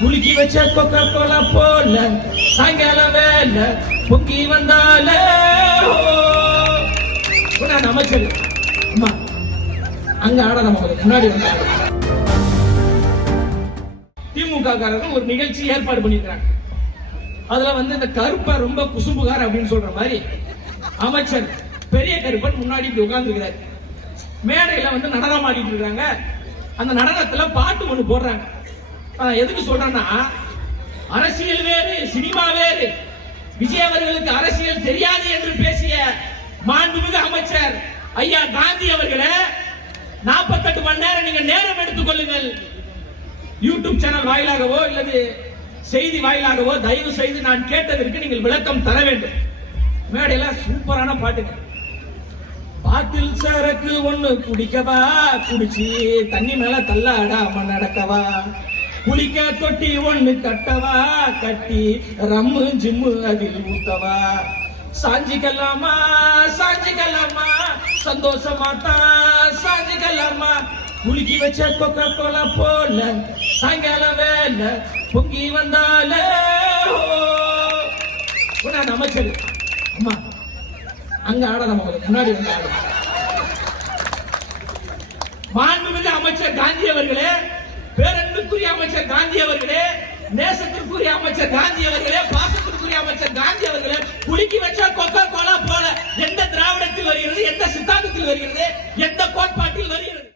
குலுக்கி வச்ச கொக்கா கோலா போல சாயங்காலம் வேலை பொங்கி வந்தாலே அமைச்சர் அம்மா அங்க ஆட நம்ம முன்னாடி வந்தாங்க. திமுக காரர்கள் ஒரு நிகழ்ச்சி ஏற்பாடு பண்ணிருக்காங்க. அதுல இந்த கருப்பை ரொம்ப குசும்புகார் அப்படின்னு சொல்ற மாதிரி அமைச்சர் பெரிய கருப்பன் முன்னாடி உட்கார்ந்து இருக்கிறார். மேடையில நடனம் ஆடிட்டு இருக்காங்க. அந்த நடனத்துல பாட்டு ஒண்ணு போடுறாங்க. எதுக்கு சொல்றேன்னா, அரசியல் வேறு சினிமா வேறு. விஜய் அவர்களுக்கு அரசியல் தெரியாது என்று பேசிய மாண்புமிகு அமைச்சர் ஐயா காந்தி அவர்களே, 48 மணி நேரம் நீங்க நேரம் எடுத்துக் கொள்ளுங்கள். யூடியூப் சேனல் வாயிலாகவோ இல்லது செய்தி வாயிலாகவோ தயவு செய்து நான் கேட்டதற்கு நீங்கள் விளக்கம் தர வேண்டும். மேடையில சூப்பரான பாட்டுங்க. பாட்டில் சரக்கு ஒண்ணு குடிக்கவா, குடிச்சு தண்ணி மேல தள்ளாடாம நடக்கவா, குளிக்க தொட்டி ஒண்ணு கட்டவா, கட்டி ரம்மு ஜிம்மு அதில் ஊத்தவா, சாஞ்சிக்கலாமா சாஞ்சிக்கலாமா சந்தோஷமா தான் சாஞ்சிக்கலாமா, குலுக்கி வச்ச கொக்கா கோலா போல சாயங்காலம் வேலை பொங்கி வந்தாலே அமைச்சர் அம்மா அங்க ஆட நம்ம முன்னாடி வந்து ஆட. மாண்புமிகு அமைச்சர் காந்தி அவர்களே, பேரன்புக்குரிய அமைச்சர் காந்தி அவர்களே, நேசத்திற்குரிய அமைச்சர் காந்தி அவர்களே, பாசத்திற்குரிய அமைச்சர் காந்தி அவர்களே, குலுக்கி வச்ச கொக்கா கோலா போல எந்த திராவிடத்தில் வருகிறது, எந்த சித்தாந்தத்தில் வருகிறது, எந்த கோட்பாட்டில் வருகிறது?